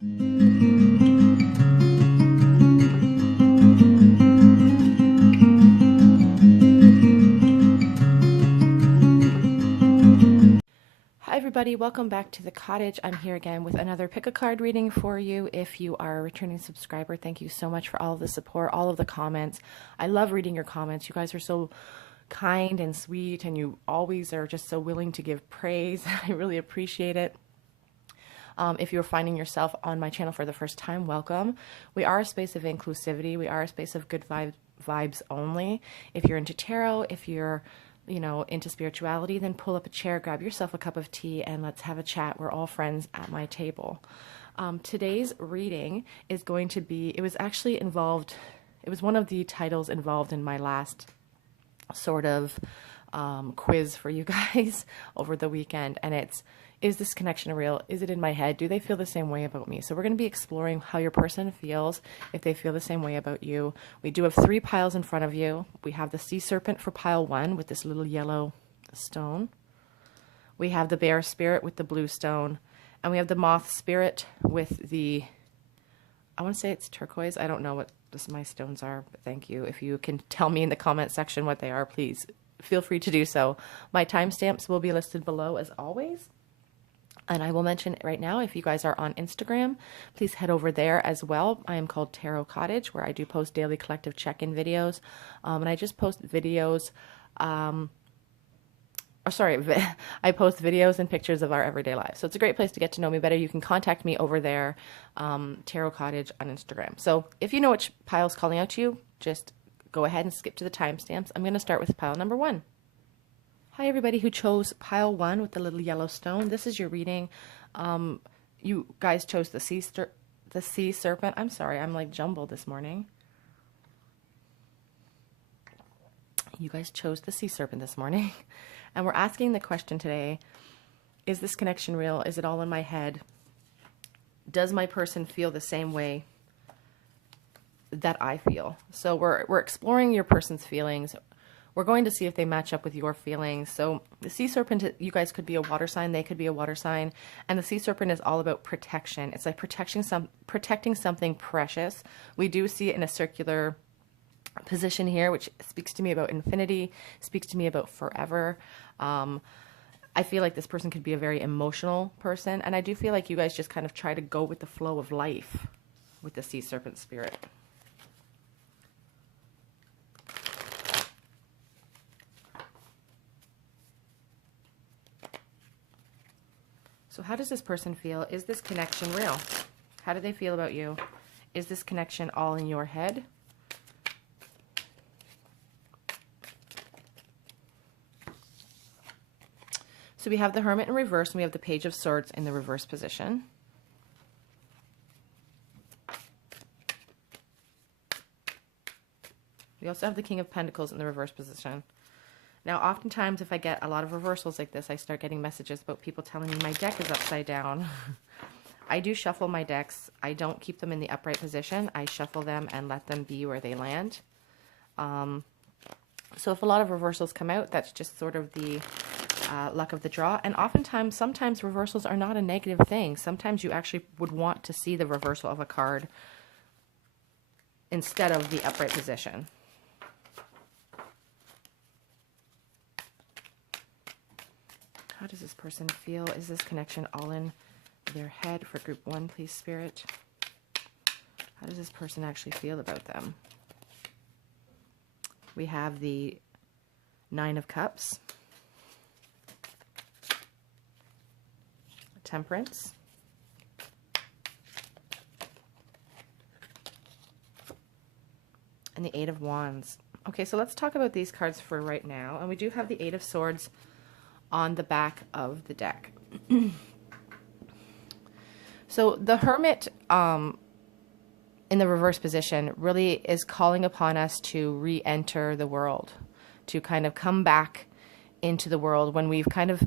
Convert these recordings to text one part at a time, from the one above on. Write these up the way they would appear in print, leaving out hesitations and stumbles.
Hi everybody, welcome back to the cottage. I'm here again with another pick a card reading for you. If you are a returning subscriber, thank you so much for all of the support, all of the comments. I love reading your comments. You guys are so kind and sweet, and you always are just so willing to give praise. I really appreciate it. If you're finding yourself on my channel for the first time, welcome. We are a space of inclusivity. We are a space of good vibes only. If you're into tarot, if you're into spirituality, then pull up a chair, grab yourself a cup of tea, and let's have a chat. We're all friends at my table. Today's reading is going to be, it was one of the titles involved in my last sort of quiz for you guys over the weekend, and it's, is this connection real? Is it in my head? Do they feel the same way about me? So we're going to be exploring how your person feels, if they feel the same way about you. We do have 3 piles in front of you. We have the sea serpent for pile 1 with this little yellow stone. We have the bear spirit with the blue stone. And we have the moth spirit with the, I want to say it's turquoise. I don't know what my stones are, but thank you. If you can tell me in the comment section what they are, please feel free to do so. My timestamps will be listed below as always. And I will mention it right now, if you guys are on Instagram, please head over there as well. I am called Tarot Cottage, where I do post daily collective check-in videos. And I just post videos, I post videos and pictures of our everyday lives. So it's a great place to get to know me better. You can contact me over there, Tarot Cottage on Instagram. So if you know which pile's calling out to you, just go ahead and skip to the timestamps. I'm going to start with pile number 1. Hi everybody who chose pile 1 with the little yellow stone. This is your reading. You guys chose the sea serpent. I'm sorry, I'm like jumbled this morning. You guys chose the sea serpent this morning. And we're asking the question today, is this connection real? Is it all in my head? Does my person feel the same way that I feel? So we're exploring your person's feelings. We're going to see if they match up with your feelings. So the sea serpent, you guys could be a water sign, they could be a water sign. And the sea serpent is all about protection. It's like protecting something precious. We do see it in a circular position here, which speaks to me about infinity, speaks to me about forever. I feel like this person could be a very emotional person. And I do feel like you guys just kind of try to go with the flow of life with the sea serpent spirit. So how does this person feel? Is this connection real? How do they feel about you? Is this connection all in your head? So we have the Hermit in reverse, and we have the Page of Swords in the reverse position. We also have the King of Pentacles in the reverse position. Now, oftentimes, if I get a lot of reversals like this, I start getting messages about people telling me my deck is upside down. I do shuffle my decks. I don't keep them in the upright position. I shuffle them and let them be where they land. So if a lot of reversals come out, that's just sort of the luck of the draw. And oftentimes, sometimes reversals are not a negative thing. Sometimes you actually would want to see the reversal of a card instead of the upright position. How does this person feel? Is this connection all in their head for group 1, please, Spirit? How does this person actually feel about them? We have the 9 of Cups, Temperance, and the 8 of Wands. Okay, so let's talk about these cards for right now. And we do have the 8 of Swords on the back of the deck. So the Hermit in the reverse position really is calling upon us to re-enter the world, to kind of come back into the world when we've kind of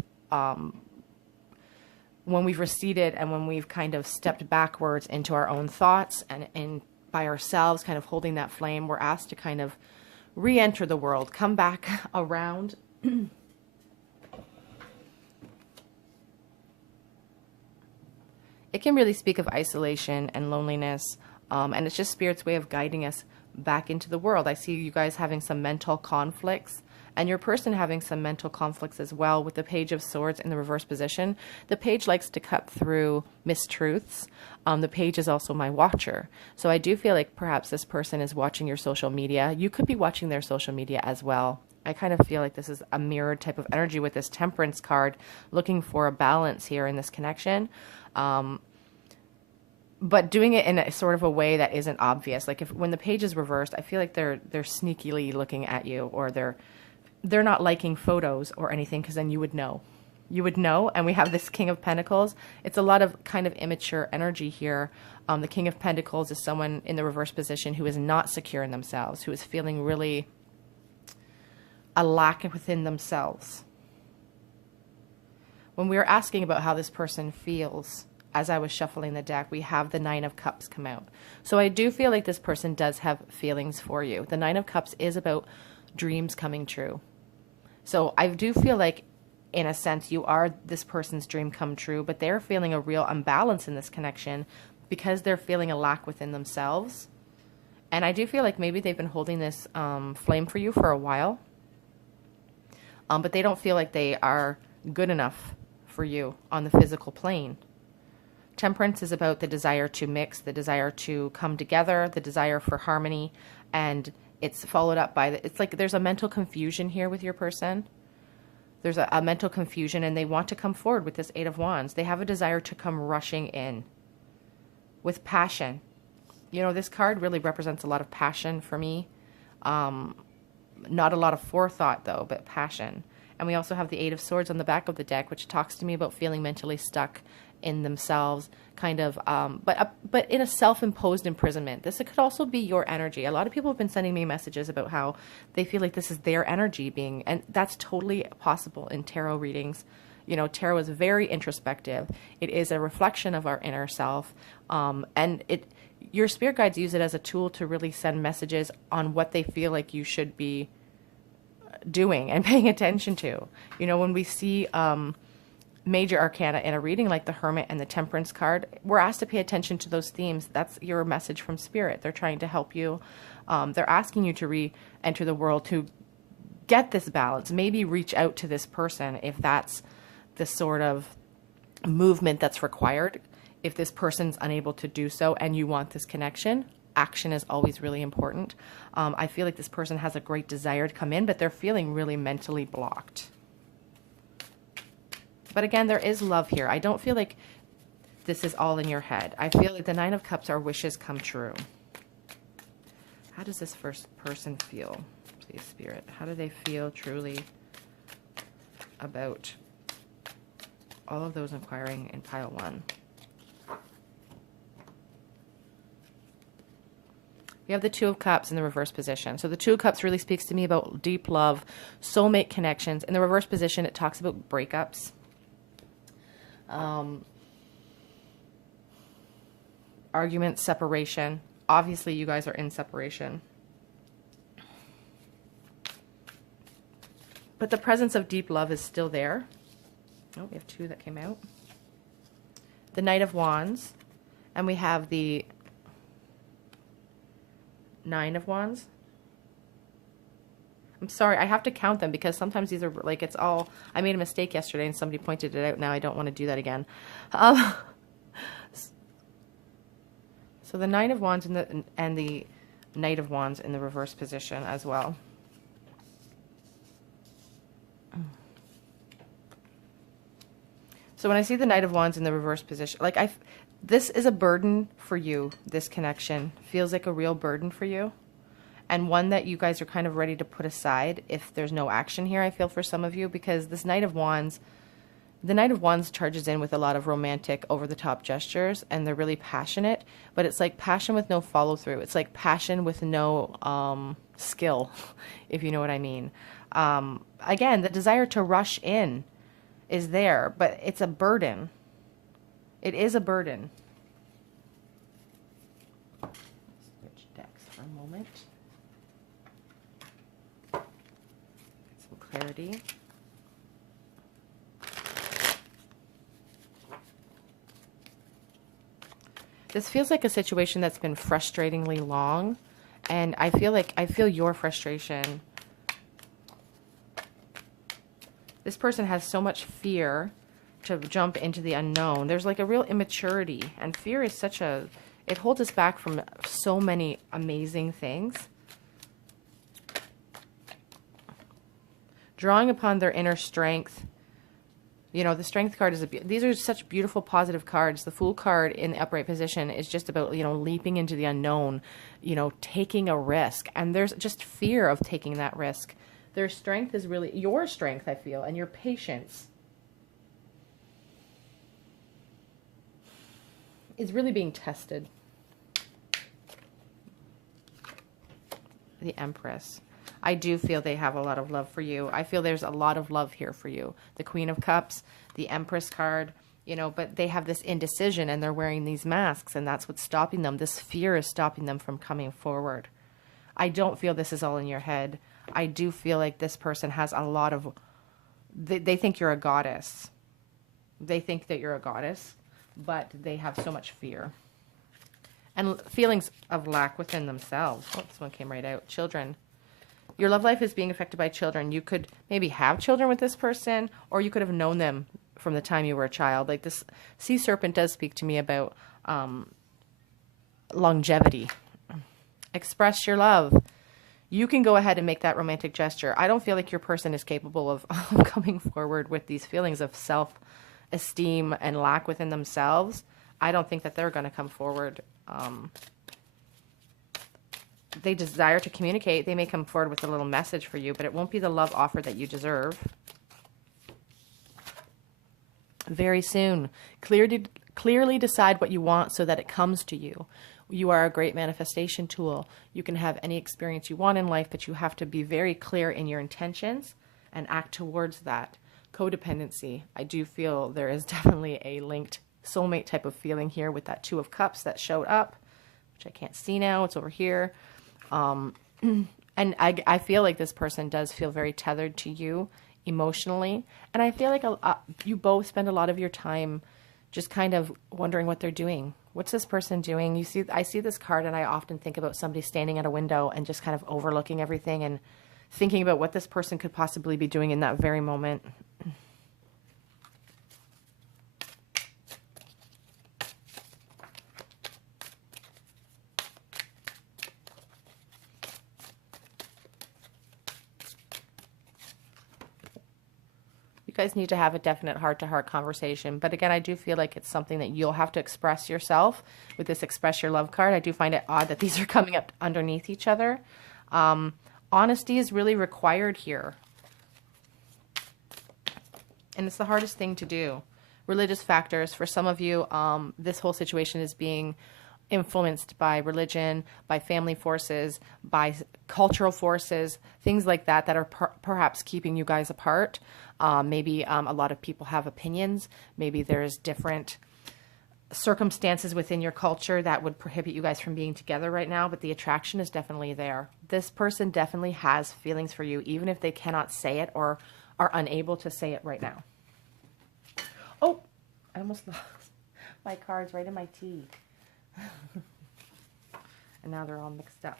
when we've receded and when we've kind of stepped backwards into our own thoughts and by ourselves kind of holding that flame. We're asked to kind of re-enter the world, come back around it can really speak of isolation and loneliness. And it's just Spirit's way of guiding us back into the world. I see you guys having some mental conflicts, and your person having some mental conflicts as well with the Page of Swords in the reverse position. The Page likes to cut through mistruths. The Page is also my watcher. So I do feel like perhaps this person is watching your social media. You could be watching their social media as well. I kind of feel like this is a mirrored type of energy with this Temperance card, looking for a balance here in this connection. But doing it in a sort of a way that isn't obvious. Like when the Page is reversed, I feel like they're sneakily looking at you, or they're not liking photos or anything, because then you would know. You would know. And we have this King of Pentacles. It's a lot of kind of immature energy here. The King of Pentacles is someone in the reverse position who is not secure in themselves, who is feeling really a lack within themselves. When we were asking about how this person feels, as I was shuffling the deck, we have the Nine of Cups come out. So I do feel like this person does have feelings for you. The Nine of Cups is about dreams coming true. So I do feel like, in a sense, you are this person's dream come true, but they're feeling a real imbalance in this connection because they're feeling a lack within themselves. And I do feel like maybe they've been holding this flame for you for a while, but they don't feel like they are good enough for you on the physical plane. Temperance is about the desire to mix, the desire to come together, the desire for harmony, and it's followed up by, it's like there's a mental confusion here with your person. There's a mental confusion, and they want to come forward with this Eight of Wands. They have a desire to come rushing in with passion. You know, this card really represents a lot of passion for me. Not a lot of forethought, though, but passion. And we also have the Eight of Swords on the back of the deck, which talks to me about feeling mentally stuck in themselves, kind of, but in a self-imposed imprisonment. This could also be your energy. A lot of people have been sending me messages about how they feel like this is their energy being, and that's totally possible in tarot readings. You know, tarot is very introspective. It is a reflection of our inner self, and your spirit guides use it as a tool to really send messages on what they feel like you should be doing and paying attention to. You know, when we see major arcana in a reading like the Hermit and the Temperance card, we're asked to pay attention to those themes. That's your message from Spirit. They're trying to help you. They're asking you to re-enter the world, to get this balance, maybe reach out to this person if that's the sort of movement that's required. If this person's unable to do so and you want this connection, action is always really important. I feel like this person has a great desire to come in, but they're feeling really mentally blocked. But again, there is love here. I don't feel like this is all in your head. I feel like the Nine of Cups are wishes come true. How does this first person feel, please, Spirit? How do they feel truly about all of those inquiring in pile one? We have the Two of Cups in the reverse position. So the Two of Cups really speaks to me about deep love, soulmate connections. In the reverse position, it talks about breakups. Arguments, separation. Obviously, you guys are in separation. But the presence of deep love is still there. Oh, we have two that came out. The Knight of Wands. And we have the Nine of Wands. I'm sorry, I have to count them because sometimes these are like, it's all, I made a mistake yesterday and somebody pointed it out. Now I don't want to do that again. So the Nine of Wands and the Knight of Wands in the reverse position as well. So when I see the Knight of Wands in the reverse position, like this is a burden for you. This connection feels like a real burden for you. And one that you guys are kind of ready to put aside if there's no action here, I feel, for some of you, because this Knight of Wands, the Knight of Wands charges in with a lot of romantic, over-the-top gestures, and they're really passionate, but it's like passion with no follow-through. It's like passion with no skill, if you know what I mean. Again, the desire to rush in is there, but it's a burden. It is a burden. Switch decks for a moment. Clarity. This feels like a situation that's been frustratingly long, and I feel your frustration. This person has so much fear to jump into the unknown. There's like a real immaturity, and fear is it holds us back from so many amazing things. Drawing upon their inner strength. You know, the Strength card these are such beautiful, positive cards. The Fool card in the upright position is just about, you know, leaping into the unknown, you know, taking a risk. And there's just fear of taking that risk. Their strength is really your strength, I feel, and your patience is really being tested. The Empress. I do feel they have a lot of love for you. I feel there's a lot of love here for you. The Queen of Cups, the Empress card, you know, but they have this indecision and they're wearing these masks, and that's what's stopping them. This fear is stopping them from coming forward. I don't feel this is all in your head. I do feel like this person has a lot of, they think you're a goddess. They think that you're a goddess, but they have so much fear. And feelings of lack within themselves. Oh, this one came right out. Children. Your love life is being affected by children. You could maybe have children with this person, or you could have known them from the time you were a child. Like this sea serpent does speak to me about longevity. Express your love. You can go ahead and make that romantic gesture. I don't feel like your person is capable of coming forward with these feelings of self-esteem and lack within themselves. I don't think that they're going to come forward. They desire to communicate. They may come forward with a little message for you, but it won't be the love offer that you deserve. Very soon. Clearly decide what you want so that it comes to you. You are a great manifestation tool. You can have any experience you want in life, but you have to be very clear in your intentions and act towards that. Codependency. I do feel there is definitely a linked soulmate type of feeling here with that Two of Cups that showed up, which I can't see now. It's over here. And I feel like this person does feel very tethered to you emotionally. And I feel like you both spend a lot of your time just kind of wondering what they're doing. What's this person doing? I see this card and I often think about somebody standing at a window and just kind of overlooking everything and thinking about what this person could possibly be doing in that very moment. You guys need to have a definite heart-to-heart conversation. But again, I do feel like it's something that you'll have to express yourself with this Express Your Love card. I do find it odd that these are coming up underneath each other. Honesty is really required here. And it's the hardest thing to do. Religious factors. For some of you, this whole situation is being influenced by religion, by family forces, by cultural forces, things like that that are perhaps keeping you guys apart. Maybe a lot of people have opinions. Maybe there's different circumstances within your culture that would prohibit you guys from being together right now, but the attraction is definitely there. This person definitely has feelings for you, even if they cannot say it or are unable to say it right now. Oh, I almost lost my cards right in my tea. And now they're all mixed up.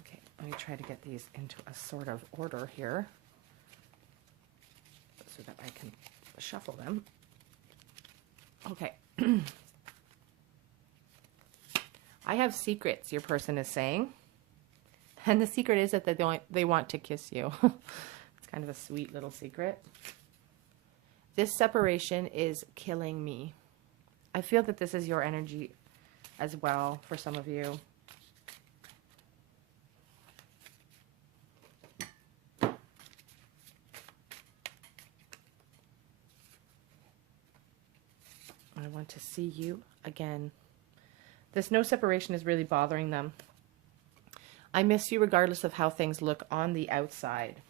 Okay, let me try to get these into a sort of order here so that I can shuffle them. Okay. I have secrets, your person is saying. And the secret is that they want to kiss you. Kind of a sweet little secret. This separation is killing me. I feel that this is your energy as well for some of you. I want to see you again. This no separation is really bothering them. I miss you regardless of how things look on the outside.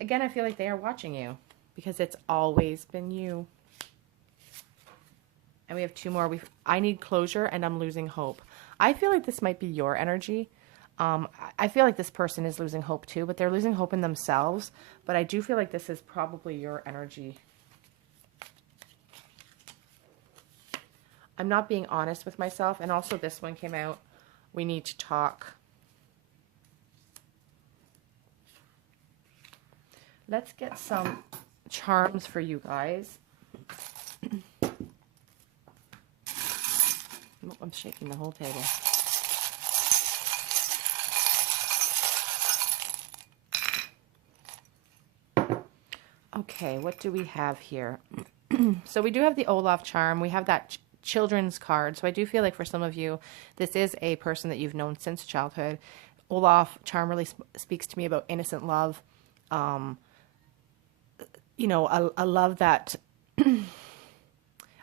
Again, I feel like they are watching you because it's always been you. And we have two more. I need closure and I'm losing hope. I feel like this might be your energy. I feel like this person is losing hope too, but they're losing hope in themselves. But I do feel like this is probably your energy. I'm not being honest with myself. And also this one came out. We need to talk. Let's get some charms for you guys. Oh, I'm shaking the whole table. Okay, what do we have here? So we do have the Olaf charm. We have that children's card. So I do feel like for some of you, this is a person that you've known since childhood. Olaf charm really speaks to me about innocent love. You know, a love that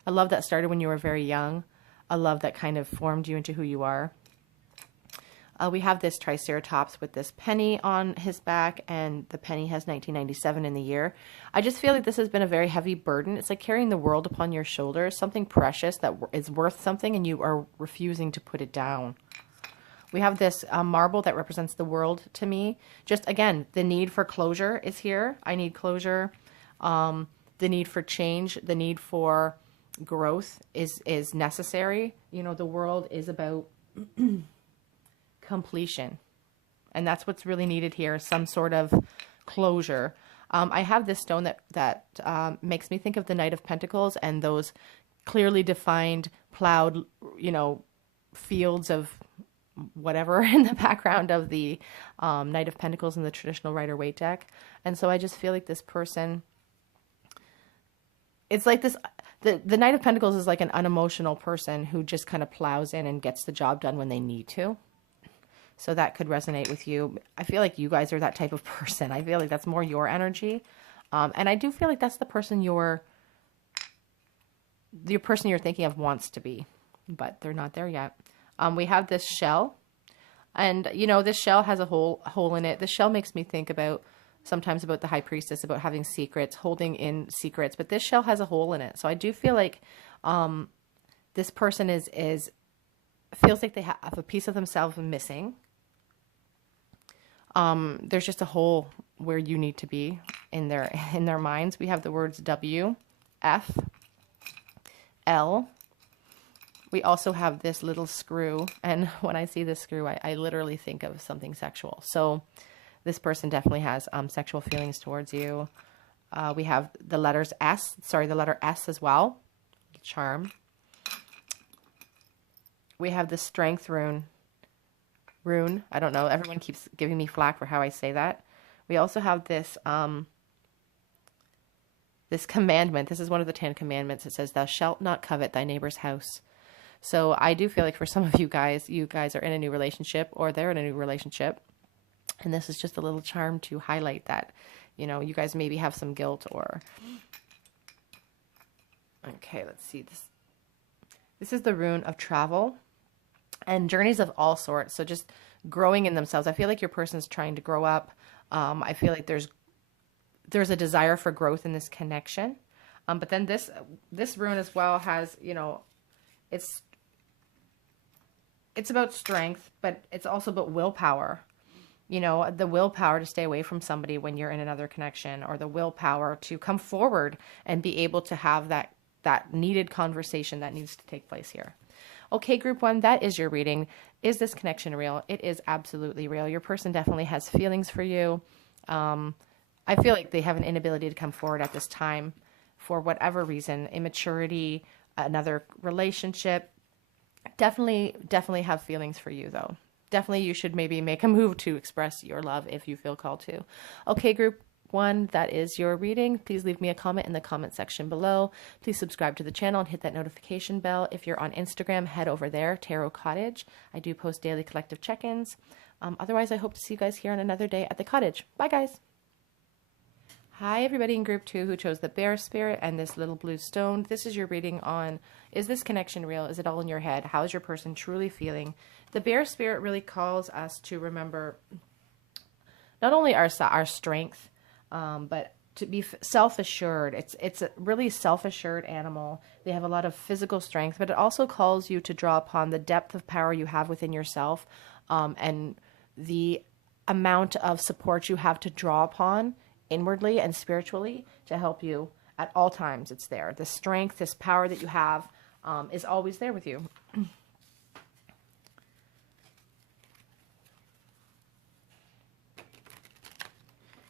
a love that started when you were very young, a love that kind of formed you into who you are. We have this Triceratops with this penny on his back, and the penny has 1997 in the year. I just feel like this has been a very heavy burden. It's like carrying the world upon your shoulders, something precious that is worth something, and you are refusing to put it down. We have this marble that represents the world to me. Just, again, the need for closure is here. I need closure. The need for change, the need for growth is necessary. You know, the world is about completion. And that's what's really needed here, some sort of closure. I have this stone that makes me think of the Knight of Pentacles and those clearly defined, plowed, you know, fields of whatever in the background of the Knight of Pentacles in the traditional Rider-Waite deck. And so I just feel like this person, it's like this, the Knight of Pentacles is like an unemotional person who just kind of plows in and gets the job done when they need to. So that could resonate with you. I feel like you guys are that type of person. I feel like that's more your energy. And I do feel like that's the person the person you're thinking of wants to be, but they're not there yet. We have this shell, and you know, this shell has a hole in it. The shell makes me think sometimes about the High Priestess, about having secrets, holding in secrets, but this shell has a hole in it. So I do feel like this person feels like they have a piece of themselves missing. There's just a hole where you need to be in their minds. We have the words W, F, L. We also have this little screw, and when I see this screw, I literally think of something sexual. So this person definitely has sexual feelings towards you. We have the letter S as well, charm. We have the strength rune. I don't know. Everyone keeps giving me flack for how I say that. We also have this this commandment. This is one of the 10 commandments. It says, "Thou shalt not covet thy neighbor's house." So I do feel like for some of you guys are in a new relationship, or they're in a new relationship, and this is just a little charm to highlight that, you know, you guys maybe have some guilt or. Okay, let's see this. This is the rune of travel and journeys of all sorts. So just growing in themselves. I feel like your person's trying to grow up. I feel like there's a desire for growth in this connection. But then this rune as well has, you know, it's about strength, but it's also about willpower. You know, the willpower to stay away from somebody when you're in another connection, or the willpower to come forward and be able to have that needed conversation that needs to take place here. Okay, group 1, that is your reading. Is this connection real? It is absolutely real. Your person definitely has feelings for you. I feel like they have an inability to come forward at this time for whatever reason, immaturity, another relationship. Definitely have feelings for you though. Definitely you should maybe make a move to express your love if you feel called to. Okay, group 1, that is your reading. Please leave me a comment in the comment section below. Please subscribe to the channel and hit that notification bell. If you're on Instagram, head over there, Tarot Cottage. I do post daily collective check-ins. Otherwise, I hope to see you guys here on another day at the cottage. Bye, guys. Hi, everybody in group 2 who chose the bear spirit and this little blue stone. This is your reading on, is this connection real? Is it all in your head? How is your person truly feeling? The bear spirit really calls us to remember not only our strength, but to be self-assured. It's a really self-assured animal. They have a lot of physical strength, but it also calls you to draw upon the depth of power you have within yourself, and the amount of support you have to draw upon inwardly and spiritually to help you at all times. It's there. The strength, this power that you have is always there with you.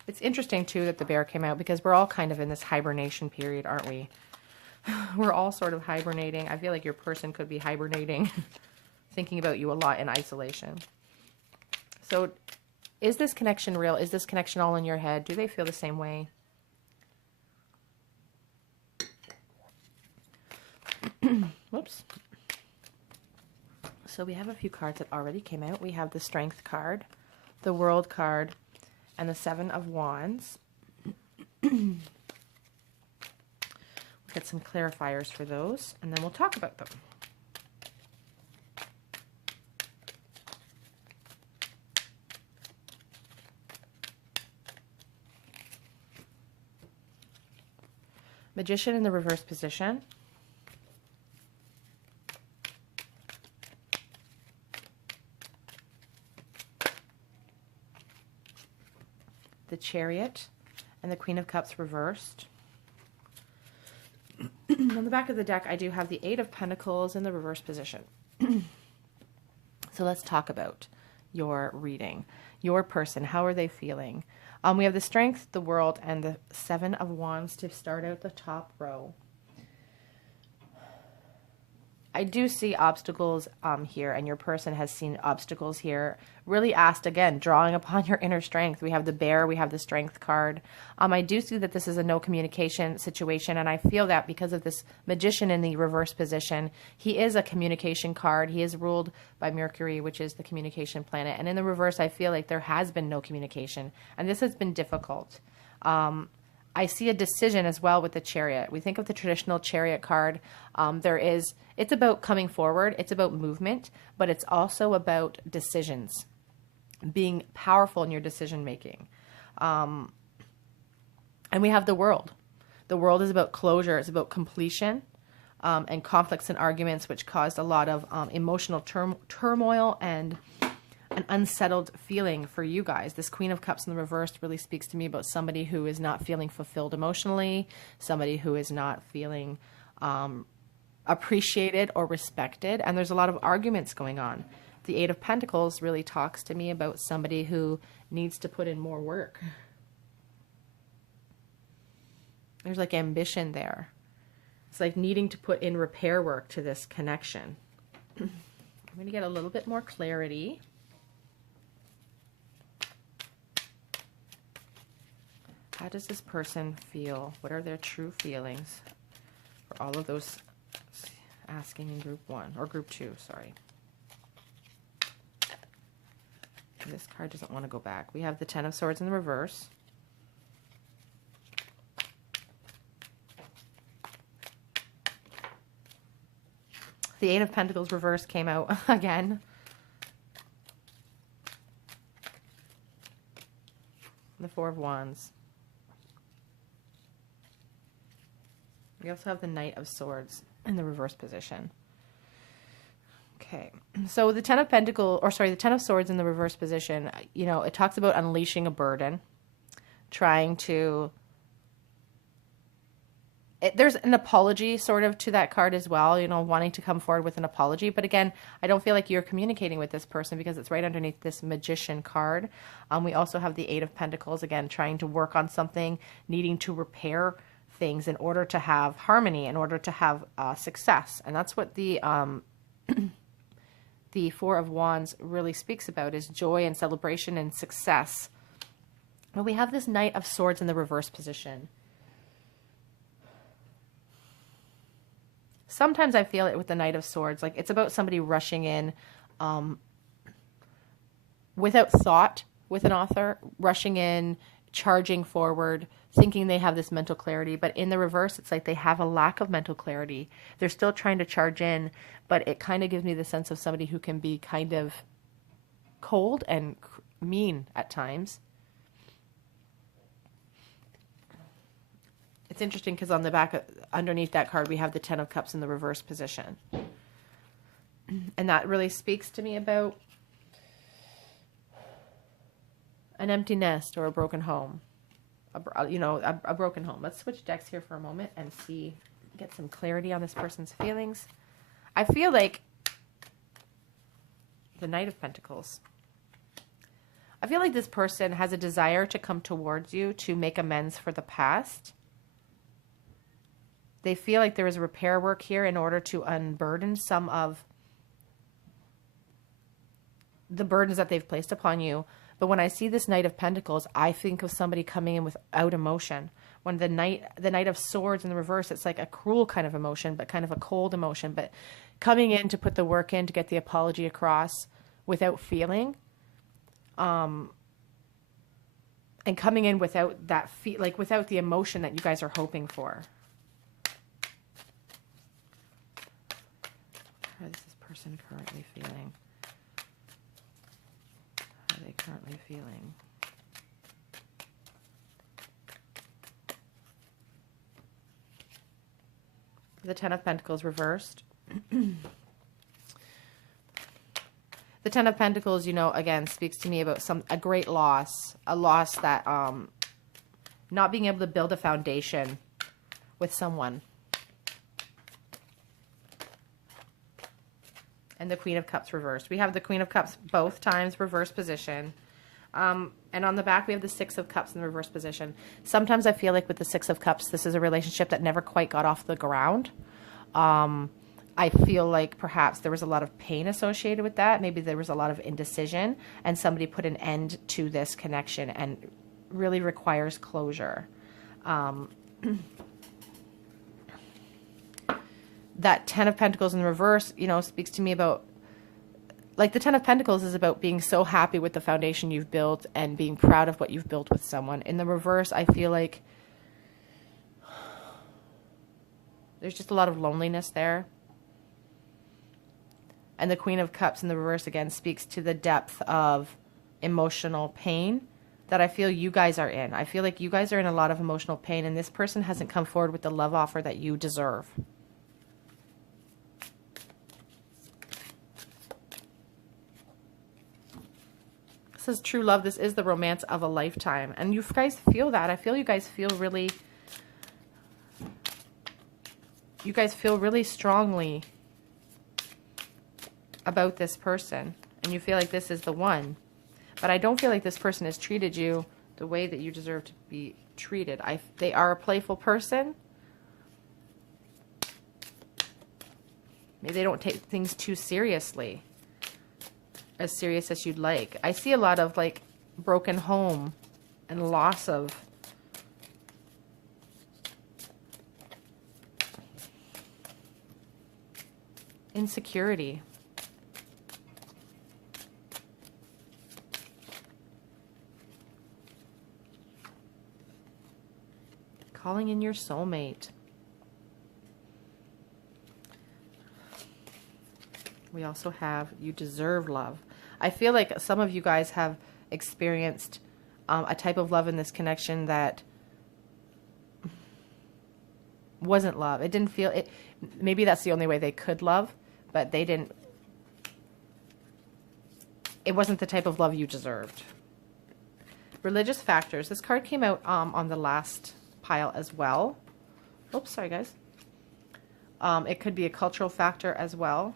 It's interesting, too, that the bear came out because we're all kind of in this hibernation period, aren't we? We're all sort of hibernating. I feel like your person could be hibernating, thinking about you a lot in isolation. So is this connection real? Is this connection all in your head? Do they feel the same way? Whoops. So we have a few cards that already came out. We have the Strength card, the World card, and the Seven of Wands. We'll get some clarifiers for those, and then we'll talk about them. Magician in the reverse position. The Chariot and the Queen of Cups reversed. On the back of the deck, I do have the Eight of Pentacles in the reverse position. So let's talk about your reading. Your person, how are they feeling? We have the Strength, the World, and the Seven of Wands to start out the top row. I do see obstacles here, and your person has seen obstacles here. Really asked, again, drawing upon your inner strength. We have the Bear, we have the Strength card. I do see that this is a no communication situation, and I feel that because of this Magician in the reverse position, he is a communication card. He is ruled by Mercury, which is the communication planet. And in the reverse, I feel like there has been no communication, and this has been difficult. I see a decision as well with the Chariot. We think of the traditional Chariot card. It's about coming forward. It's about movement, but it's also about decisions, being powerful in your decision making. And we have the World. The World is about closure. It's about completion and conflicts and arguments, which caused a lot of emotional turmoil and an unsettled feeling for you guys. This Queen of Cups in the reverse really speaks to me about somebody who is not feeling fulfilled emotionally, somebody who is not feeling appreciated or respected, and there's a lot of arguments going on. The Eight of Pentacles really talks to me about somebody who needs to put in more work. There's like ambition there. It's like needing to put in repair work to this connection. I'm going to get a little bit more clarity. How does this person feel? What are their true feelings? For all of those asking in group 1 or group 2, sorry. This card doesn't want to go back. We have the Ten of Swords in the reverse. The Eight of Pentacles reverse came out again. The Four of Wands. We also have the Knight of Swords in the reverse position. Okay, so the Ten of Pentacles, or sorry, the Ten of Swords in the reverse position, you know, it talks about unleashing a burden, trying to, there's an apology sort of to that card as well, you know, wanting to come forward with an apology. But again, I don't feel like you're communicating with this person because it's right underneath this Magician card. We also have the Eight of Pentacles, again, trying to work on something, needing to repair things in order to have harmony, in order to have success. And that's what the the Four of Wands really speaks about, is joy and celebration and success. But we have this Knight of Swords in the reverse position. Sometimes I feel it with the Knight of Swords, like it's about somebody rushing in without thought with an author, rushing in, charging forward, thinking they have this mental clarity. But in the reverse, it's like they have a lack of mental clarity. They're still trying to charge in, but it kind of gives me the sense of somebody who can be kind of cold and mean at times. It's interesting because on the back, underneath that card, we have the Ten of Cups in the reverse position. And that really speaks to me about an empty nest or a broken home. A broken home. Let's switch decks here for a moment and get some clarity on this person's feelings. I feel like the Knight of Pentacles. I feel like this person has a desire to come towards you to make amends for the past. They feel like there is repair work here in order to unburden some of the burdens that they've placed upon you. But when I see this Knight of Pentacles, I think of somebody coming in without emotion. When the Knight of Swords in the reverse, it's like a cruel kind of emotion, but kind of a cold emotion. But coming in to put the work in, to get the apology across without feeling. And coming in without that without the emotion that you guys are hoping for. How is this person currently feeling? How are they currently feeling? The Ten of Pentacles reversed. The Ten of Pentacles, again, speaks to me about a great loss. A loss that not being able to build a foundation with someone. And the Queen of Cups reversed. We have the Queen of Cups both times, reverse position. And on the back, we have the Six of Cups in the reverse position. Sometimes I feel like with the Six of Cups, this is a relationship that never quite got off the ground. I feel like perhaps there was a lot of pain associated with that. Maybe there was a lot of indecision, and somebody put an end to this connection and really requires closure. That Ten of Pentacles in the reverse, speaks to me about, like, the Ten of Pentacles is about being so happy with the foundation you've built and being proud of what you've built with someone. In the reverse, I feel like there's just a lot of loneliness there. And the Queen of Cups in the reverse, again, speaks to the depth of emotional pain that I feel you guys are in. I feel like you guys are in a lot of emotional pain, and this person hasn't come forward with the love offer that you deserve. This is true love. This is the romance of a lifetime. And you guys feel that. I feel you guys feel really... You guys feel really strongly about this person, and you feel like this is the one. But I don't feel like this person has treated you the way that you deserve to be treated. They are a playful person. Maybe they don't take things too seriously, as serious as you'd like. I see a lot of like broken home and loss of insecurity. Calling in your soulmate. We also have you deserve love. I feel like some of you guys have experienced a type of love in this connection that wasn't love. It didn't feel it. Maybe that's the only way they could love, but they didn't. It wasn't the type of love you deserved. Religious factors. This card came out on the last pile as well. Oops, sorry guys. It could be a cultural factor as well,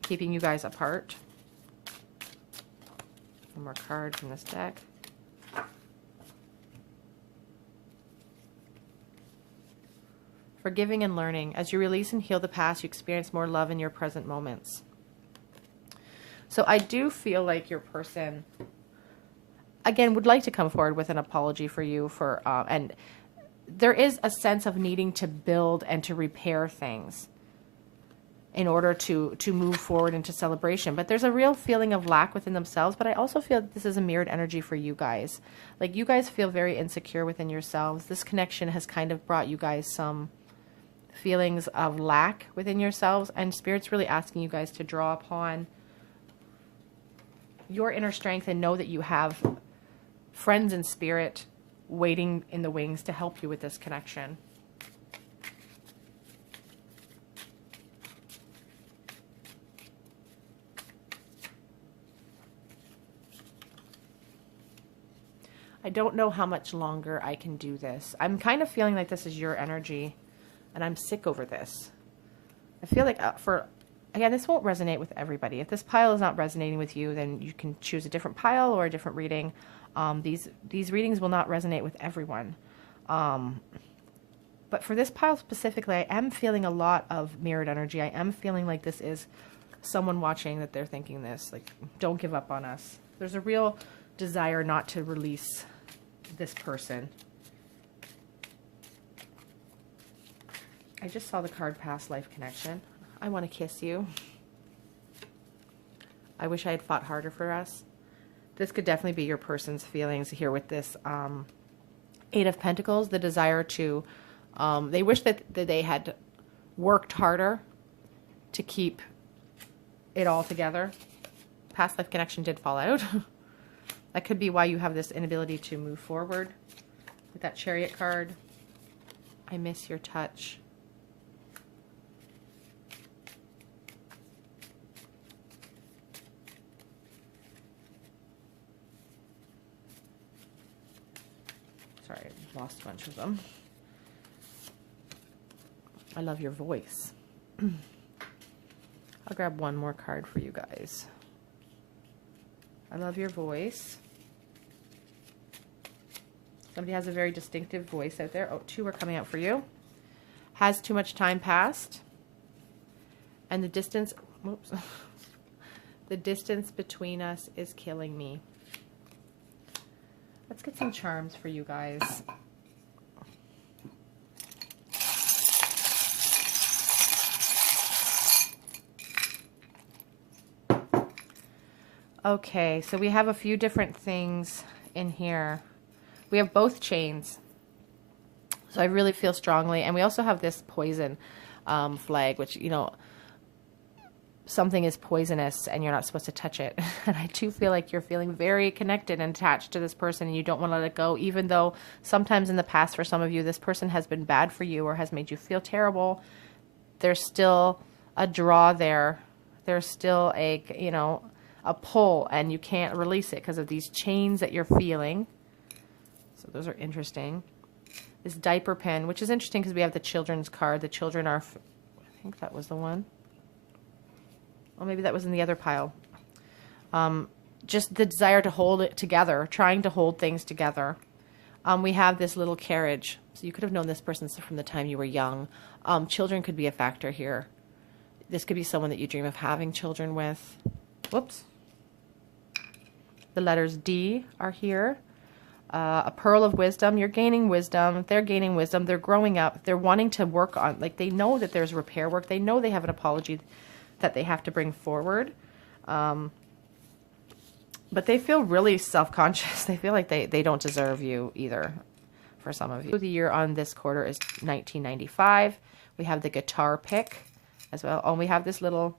keeping you guys apart. One more card from this deck. Forgiving and learning. As you release and heal the past, you experience more love in your present moments. So I do feel like your person, again, would like to come forward with an apology for you for, and there is a sense of needing to build and to repair things in order to move forward into celebration. But there's a real feeling of lack within themselves. But I also feel that this is a mirrored energy for you guys. Like, you guys feel very insecure within yourselves. This connection has kind of brought you guys some feelings of lack within yourselves. And Spirit's really asking you guys to draw upon your inner strength and know that you have friends in spirit waiting in the wings to help you with this connection. I don't know how much longer I can do this. I'm kind of feeling like this is your energy, and I'm sick over this. I feel like again, this won't resonate with everybody. If this pile is not resonating with you, then you can choose a different pile or a different reading. These readings will not resonate with everyone. But for this pile specifically, I am feeling a lot of mirrored energy. I am feeling like this is someone watching, that they're thinking this, like, don't give up on us. There's a real desire not to release this person. I just saw the card Past Life Connection. I want to kiss you. I wish I had fought harder for us. This could definitely be your person's feelings here with this Eight of Pentacles, the desire to, they wish that they had worked harder to keep it all together. Past Life Connection did fall out. That could be why you have this inability to move forward. With that Chariot card, I miss your touch. Sorry, I lost a bunch of them. I love your voice. I'll grab one more card for you guys. I love your voice. Somebody has a very distinctive voice out there. Oh, two are coming out for you. Has too much time passed. And the distance, whoops. The distance between us is killing me. Let's get some charms for you guys. Okay, so we have a few different things in here. We have both chains. So I really feel strongly. And we also have this poison flag, which, you know, something is poisonous and you're not supposed to touch it. And I do feel like you're feeling very connected and attached to this person and you don't want to let it go, even though sometimes in the past for some of you, this person has been bad for you or has made you feel terrible. There's still a draw there. There's still a, you know, a pull, and you can't release it because of these chains that you're feeling. So those are interesting. This diaper pen, which is interesting because we have the children's card. The children are, I think that was the one. Or maybe that was in the other pile. Just the desire to hold it together, trying to hold things together. We have this little carriage. So you could have known this person from the time you were young. Children could be a factor here. This could be someone that you dream of having children with. Whoops. The letters D are here. A pearl of wisdom. You're gaining wisdom. They're gaining wisdom. They're growing up. They're wanting to work on, like, they know that there's repair work. They know they have an apology that they have to bring forward. But they feel really self-conscious. They feel like they don't deserve you either, for some of you. The year on this quarter is 1995. We have the guitar pick as well. Oh, and we have this little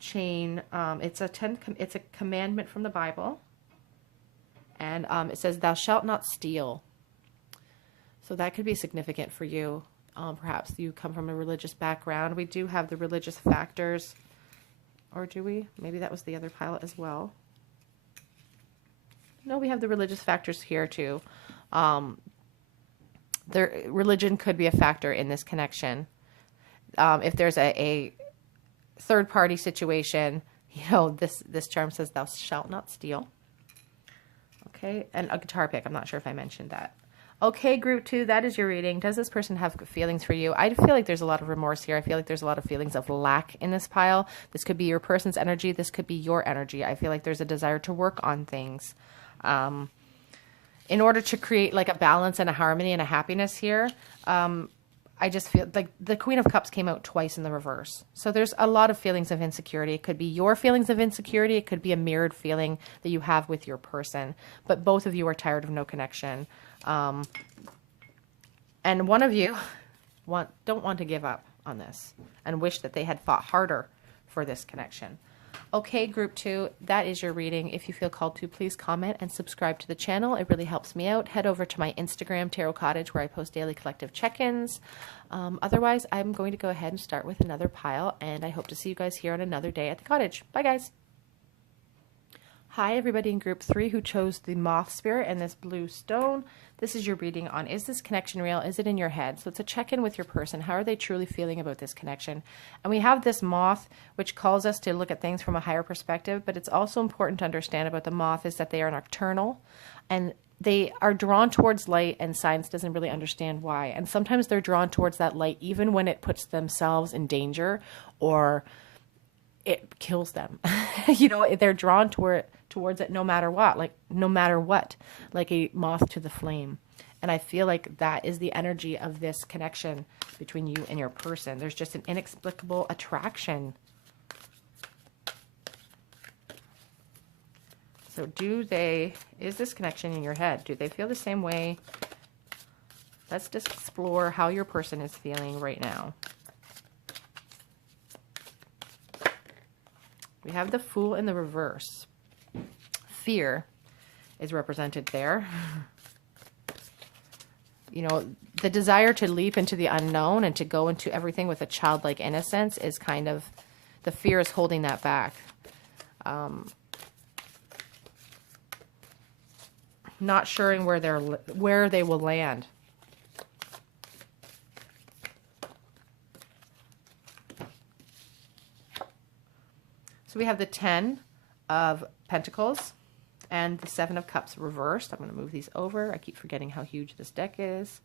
chain. It's a commandment from the Bible. And it says, thou shalt not steal. So that could be significant for you. Perhaps you come from a religious background. We do have the religious factors. Or do we? Maybe that was the other pile as well. No, we have the religious factors here too. Religion could be a factor in this connection. If there's a third-party situation, you know, this charm says, thou shalt not steal. Okay, and a guitar pick. I'm not sure if I mentioned that. Okay, group 2, that is your reading. Does this person have feelings for you? I feel like there's a lot of remorse here. I feel like there's a lot of feelings of lack in this pile. This could be your person's energy. This could be your energy. I feel like there's a desire to work on things. In order to create like a balance and a harmony and a happiness here, I just feel like the Queen of Cups came out twice in the reverse. So there's a lot of feelings of insecurity. It could be your feelings of insecurity. It could be a mirrored feeling that you have with your person. But both of you are tired of no connection. And one of you don't want to give up on this and wish that they had fought harder for this connection. Okay, group 2, that is your reading. If you feel called to, please comment and subscribe to the channel. It really helps me out. Head over to my Instagram, Tarot Cottage, where I post daily collective check-ins. Otherwise, I'm going to go ahead and start with another pile, and I hope to see you guys here on another day at the cottage. Bye, guys. Hi, everybody in group 3 who chose the moth spirit and this blue stone. This is your reading on, is this connection real? Is it in your head? So it's a check-in with your person. How are they truly feeling about this connection? And we have this moth, which calls us to look at things from a higher perspective, but it's also important to understand about the moth is that they are nocturnal and they are drawn towards light, and science doesn't really understand why. And sometimes they're drawn towards that light even when it puts themselves in danger or it kills them. You know, they're drawn towards it no matter what, like a moth to the flame. And I feel like that is the energy of this connection between you and your person. There's just an inexplicable attraction. So is this connection in your head? Do they feel the same way? Let's just explore how your person is feeling right now. We have the Fool in the reverse. Fear is represented there. You know, the desire to leap into the unknown and to go into everything with a childlike innocence is kind of, the fear is holding that back. Not sure where they will land. So we have the 10 of Pentacles and the 7 of Cups reversed. I'm going to move these over. I keep forgetting how huge this deck is.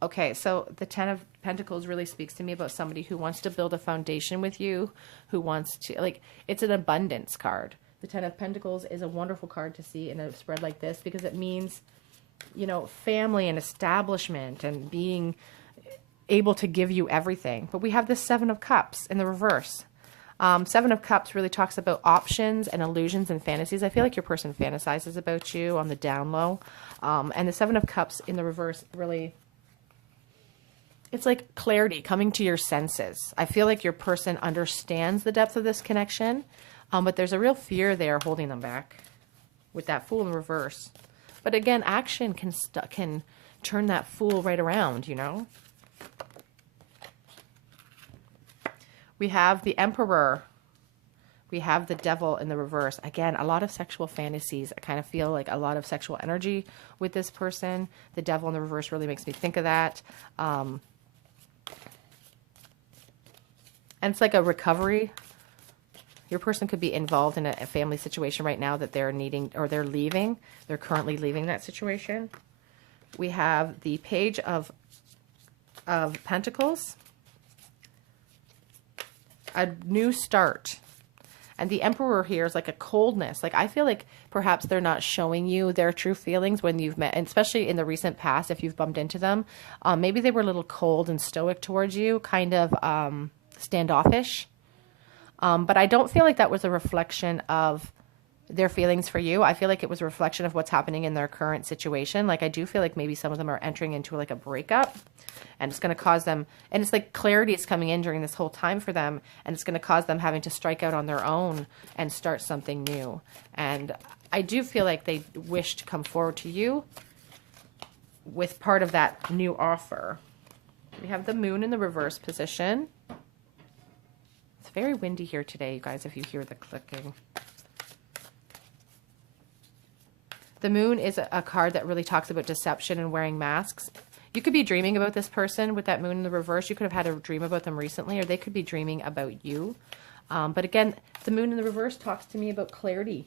Okay, so the 10 of Pentacles really speaks to me about somebody who wants to build a foundation with you, who wants to, like, it's an abundance card. The 10 of Pentacles is a wonderful card to see in a spread like this because it means, you know, family and establishment and being able to give you everything. But we have the 7 of Cups in the reverse. 7 of Cups really talks about options and illusions and fantasies. I feel like your person fantasizes about you on the down low. And the 7 of Cups in the reverse really, it's like clarity, coming to your senses. I feel like your person understands the depth of this connection, but there's a real fear there holding them back with that Fool in the reverse. But again, action can turn that Fool right around, you know? We have the Emperor. We have the Devil in the reverse. Again, a lot of sexual fantasies. I kind of feel like a lot of sexual energy with this person. The Devil in the reverse really makes me think of that. And it's like a recovery. Your person could be involved in a family situation right now that they're needing, or they're leaving. They're currently leaving that situation. We have the Page of Pentacles. A new start. And the Emperor here is like a coldness. Like, I feel like perhaps they're not showing you their true feelings when you've met, and especially in the recent past, if you've bumped into them. Maybe they were a little cold and stoic towards you, kind of standoffish. But I don't feel like that was a reflection of their feelings for you. I feel like it was a reflection of what's happening in their current situation. Like, I do feel like maybe some of them are entering into like a breakup, and it's going to cause them, and it's like clarity is coming in during this whole time for them, and it's going to cause them having to strike out on their own and start something new. And I do feel like they wish to come forward to you with part of that new offer. We have the Moon in the reverse position. It's very windy here today, you guys, if you hear the clicking. The Moon is a card that really talks about deception and wearing masks. You could be dreaming about this person with that Moon in the reverse. You could have had a dream about them recently, or they could be dreaming about you. But again, the Moon in the reverse talks to me about clarity,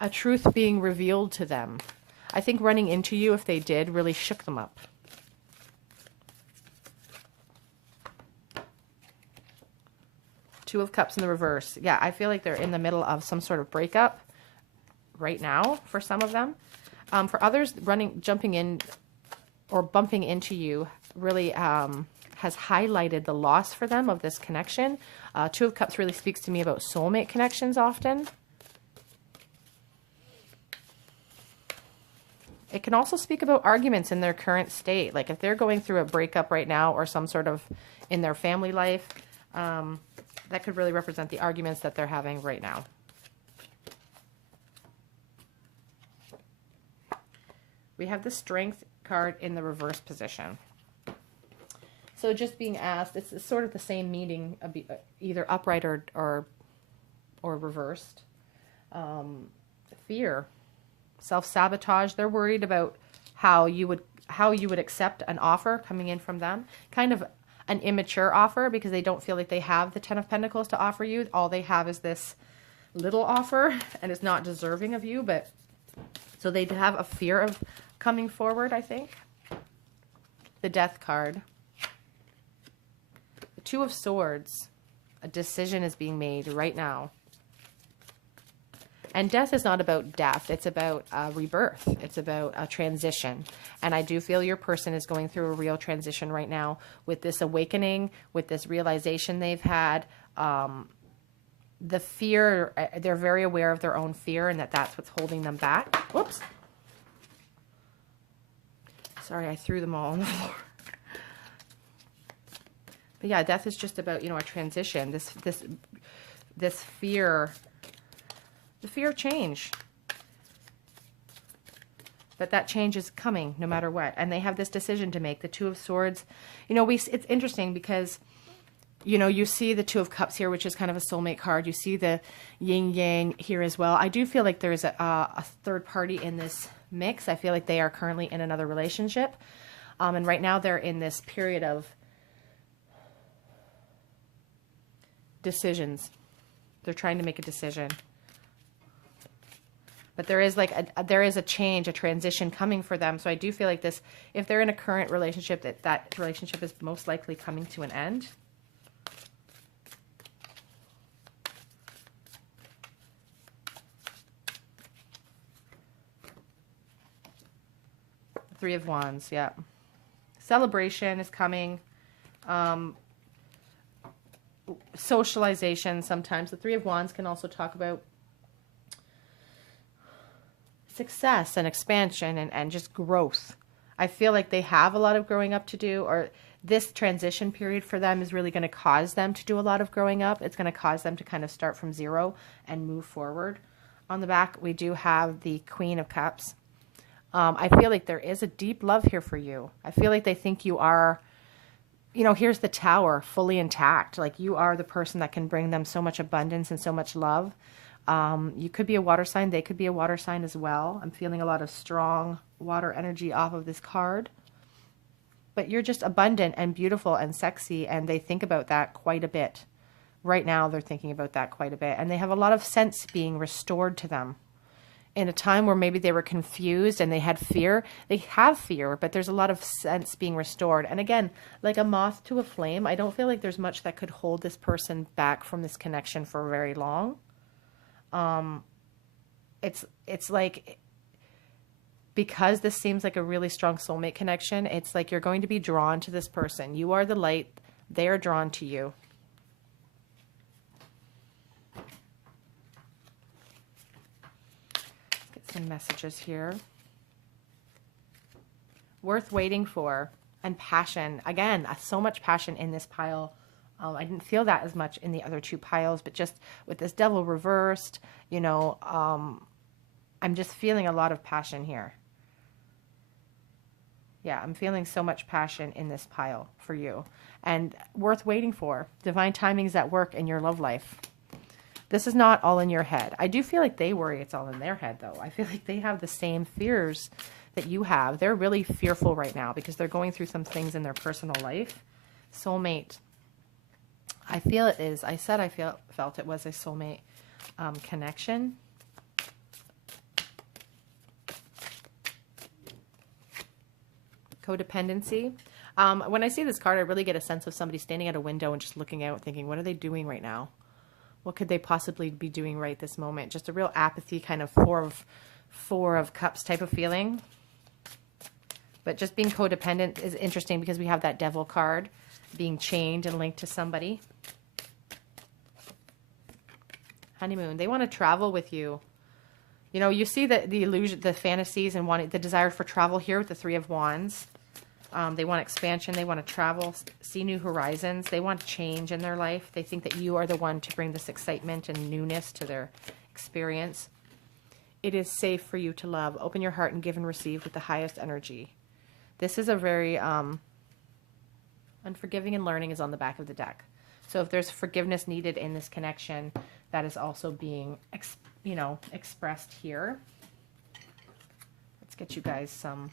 a truth being revealed to them. I think running into you, if they did, really shook them up. Two of Cups in the reverse. Yeah, I feel like they're in the middle of some sort of breakup right now for some of them. For others, jumping in or bumping into you really has highlighted the loss for them of this connection. Two of Cups really speaks to me about soulmate connections often. It can also speak about arguments in their current state. Like if they're going through a breakup right now or some sort of in their family life, that could really represent the arguments that they're having right now. We have the Strength card in the reverse position. So just being asked, it's sort of the same meaning, either upright or reversed. fear, self-sabotage. They're worried about how you would accept an offer coming in from them, kind of an immature offer, because they don't feel like they have the 10 of Pentacles to offer you. All they have is this little offer, and it's not deserving of you. But so they have a fear of coming forward, I think. The Death card. The Two of Swords. A decision is being made right now. And death is not about death. It's about rebirth. It's about a transition. And I do feel your person is going through a real transition right now with this awakening, with this realization they've had. The fear, they're very aware of their own fear and that that's what's holding them back. Whoops. Sorry, I threw them all on the floor. But yeah, death is just about, you know, a transition. This fear, the fear of change. But that change is coming no matter what. And they have this decision to make. The Two of Swords. You know, it's interesting because, you know, you see the Two of Cups here, which is kind of a soulmate card. You see the yin yang here as well. I do feel like there's a third party in this mix. I feel like they are currently in another relationship. And right now they're in this period of decisions. They're trying to make a decision. But there is like there is a change, a transition coming for them. So I do feel like this, if they're in a current relationship, that relationship is most likely coming to an end. Three of Wands, yeah. Celebration is coming. Socialization sometimes. The Three of Wands can also talk about success and expansion and just growth. I feel like they have a lot of growing up to do, or this transition period for them is really going to cause them to do a lot of growing up. It's going to cause them to kind of start from zero and move forward. On the back, we do have the Queen of Cups. I feel like there is a deep love here for you. I feel like they think you are, you know, here's the Tower, fully intact. Like you are the person that can bring them so much abundance and so much love. You could be a water sign. They could be a water sign as well. I'm feeling a lot of strong water energy off of this card. But you're just abundant and beautiful and sexy, and they think about that quite a bit. Right now, they're thinking about that quite a bit. And they have a lot of sense being restored to them. In a time where maybe they were confused and they had fear, they have fear, but there's a lot of sense being restored. And again, like a moth to a flame, I don't feel like there's much that could hold this person back from this connection for very long. It's like, because this seems like a really strong soulmate connection, it's like you're going to be drawn to this person. You are the light. They are drawn to you. Some messages here. Worth waiting for. And passion. Again, so much passion in this pile. I didn't feel that as much in the other two piles, but just with this Devil reversed, you know, I'm just feeling a lot of passion here. Yeah, I'm feeling so much passion in this pile for you. And worth waiting for. Divine timings at work in your love life. This is not all in your head. I do feel like they worry it's all in their head, though. I feel like they have the same fears that you have. They're really fearful right now because they're going through some things in their personal life. Soulmate. I feel it is. I said I felt it was a soulmate connection. Codependency. When I see this card, I really get a sense of somebody standing at a window and just looking out thinking, what are they doing right now? What could they possibly be doing right this moment? Just a real apathy, kind of four of cups type of feeling. But just being codependent is interesting because we have that Devil card being chained and linked to somebody. Honeymoon. They want to travel with you. You know, you see the illusion, the fantasies and the desire for travel here with the Three of Wands. They want expansion. They want to travel, see new horizons. They want change in their life. They think that you are the one to bring this excitement and newness to their experience. It is safe for you to love. Open your heart and give and receive with the highest energy. This is a very unforgiving and learning is on the back of the deck. So if there's forgiveness needed in this connection, that is also being you know, expressed here. Let's get you guys some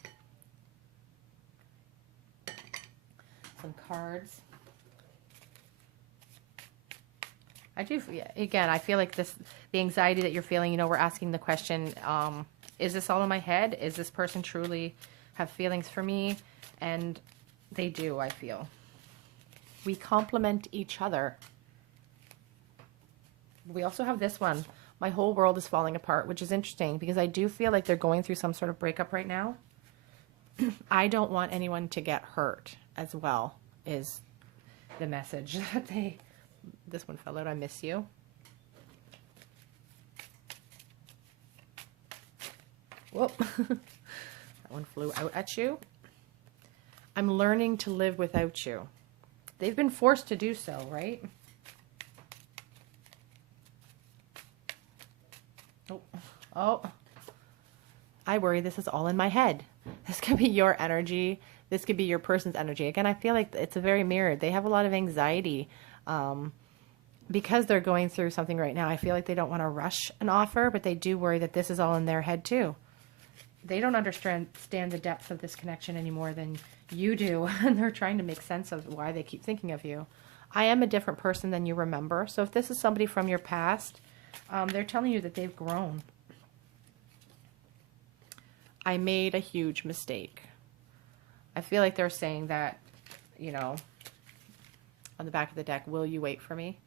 cards. I do, again, I feel like the anxiety that you're feeling, you know, we're asking the question, is this all in my head? Is this person truly have feelings for me? And they do, I feel. We complement each other. We also have this one. My whole world is falling apart, which is interesting because I do feel like they're going through some sort of breakup right now. I don't want anyone to get hurt as well, is the message that this one fell out. I miss you. Whoop. That one flew out at you. I'm learning to live without you. They've been forced to do so, right? Oh, I worry this is all in my head. This could be your energy. This could be your person's energy. Again, I feel like it's a very mirrored. They have a lot of anxiety because they're going through something right now. I feel like they don't want to rush an offer, but they do worry that this is all in their head too. They don't understand the depth of this connection any more than you do, and they're trying to make sense of why they keep thinking of you. I am a different person than you remember. So if this is somebody from your past, they're telling you that they've grown. I made a huge mistake. I feel like they're saying that, you know, on the back of the deck, will you wait for me?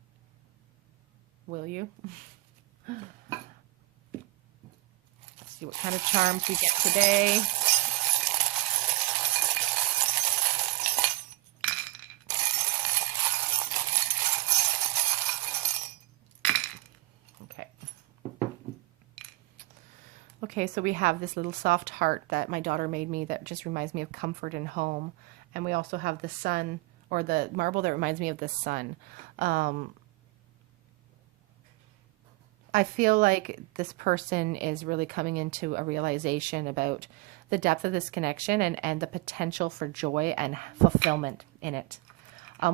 Will you? Let's see what kind of charms we get today. Okay, so we have this little soft heart that my daughter made me that just reminds me of comfort and home. And we also have the sun, or the marble that reminds me of the sun. I feel like this person is really coming into a realization about the depth of this connection and the potential for joy and fulfillment in it.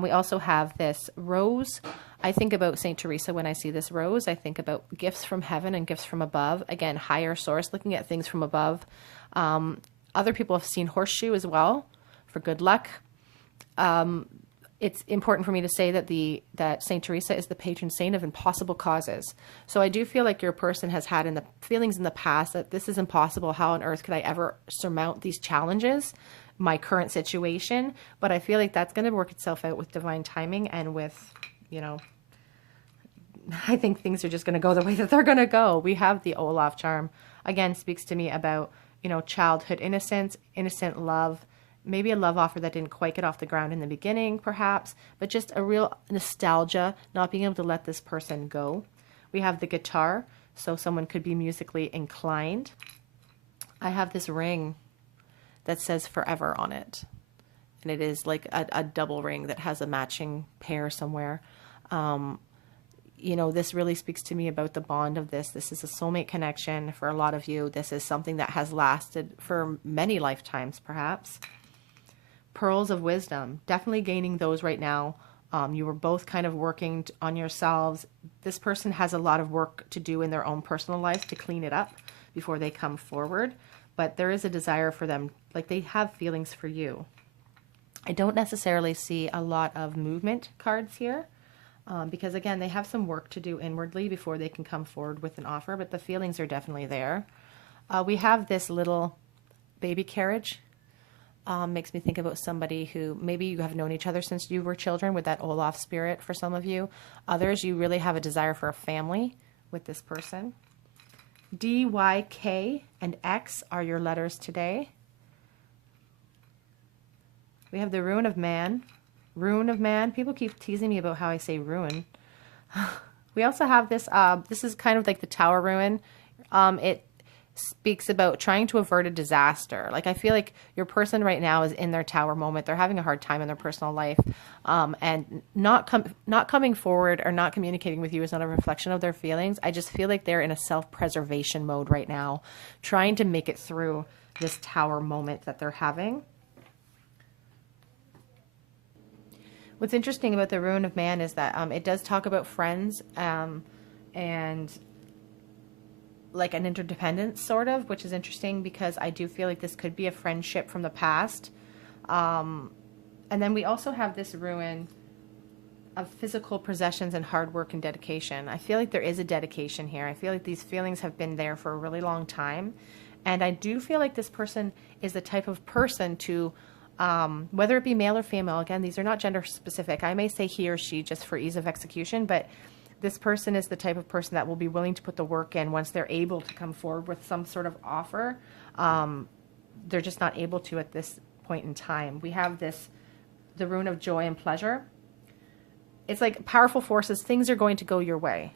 We also have this rose. I think about St. Teresa when I see this rose. I think about gifts from heaven and gifts from above. Again, higher source, looking at things from above. Other people have seen horseshoe as well for good luck. It's important for me to say that St. Teresa is the patron saint of impossible causes. So I do feel like your person has had feelings in the past that this is impossible. How on earth could I ever surmount these challenges? My current situation, but I feel like that's going to work itself out with divine timing and with, you know, I think things are just going to go the way that they're going to go. We have the Olaf charm. Again, speaks to me about, you know, childhood innocence, innocent love, maybe a love offer that didn't quite get off the ground in the beginning, perhaps, but just a real nostalgia, not being able to let this person go. We have the guitar, so someone could be musically inclined. I have this ring that says forever on it. And it is like a double ring that has a matching pair somewhere. You know, this really speaks to me about the bond of this. This is a soulmate connection for a lot of you. This is something that has lasted for many lifetimes, perhaps. Pearls of wisdom, definitely gaining those right now. You were both kind of working on yourselves. This person has a lot of work to do in their own personal life to clean it up before they come forward. But there is a desire for them, like they have feelings for you. I don't necessarily see a lot of movement cards here because, again, they have some work to do inwardly before they can come forward with an offer, but the feelings are definitely there. We have this little baby carriage. Makes me think about somebody who maybe you have known each other since you were children with that Olaf spirit for some of you. Others, you really have a desire for a family with this person. D, Y, K, and X are your letters today. We have the Ruin of Man. Ruin of Man. People keep teasing me about how I say ruin. We also have this. This is kind of like the Tower Ruin. It speaks about trying to avert a disaster. Like, I feel like your person right now is in their tower moment. They're having a hard time in their personal life. And not coming forward or not communicating with you is not a reflection of their feelings. I just feel like they're in a self-preservation mode right now, trying to make it through this tower moment that they're having. What's interesting about the Ruin of Man is that it does talk about friends and like an interdependence sort of, which is interesting because I do feel like this could be a friendship from the past. And then we also have this ruin of physical possessions and hard work and dedication. I feel like there is a dedication here. I feel like these feelings have been there for a really long time. And I do feel like this person is the type of person to, whether it be male or female, again, these are not gender specific. I may say he or she just for ease of execution, but this person is the type of person that will be willing to put the work in once they're able to come forward with some sort of offer. They're just not able to at this point in time. We have this, the rune of joy and pleasure. It's like powerful forces. Things are going to go your way.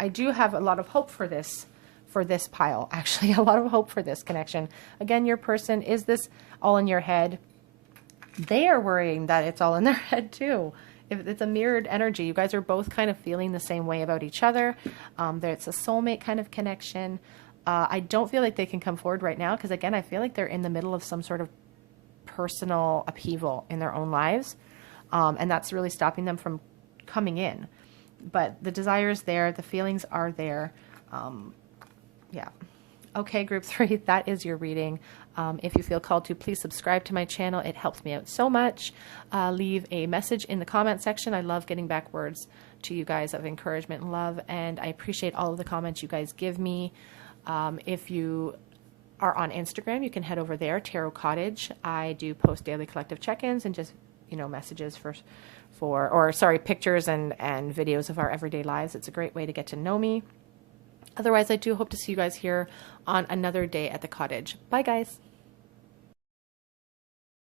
I do have a lot of hope for this pile, actually, a lot of hope for this connection. Again, your person, is this all in your head? They are worrying that it's all in their head too. If it's a mirrored energy, you guys are both kind of feeling the same way about each other. It's a soulmate kind of connection. I don't feel like they can come forward right now because, again, I feel like they're in the middle of some sort of personal upheaval in their own lives. And that's really stopping them from coming in. But the desire is there. The feelings are there. Yeah. Okay, group 3, that is your reading. If you feel called to, please subscribe to my channel. It helps me out so much. Leave a message in the comment section. I love getting back words to you guys of encouragement and love, and I appreciate all of the comments you guys give me. If you are on Instagram, you can head over there, Tarot Cottage. I do post daily collective check-ins and just, messages pictures and videos of our everyday lives. It's a great way to get to know me. Otherwise, I do hope to see you guys here on another day at the cottage. Bye, guys.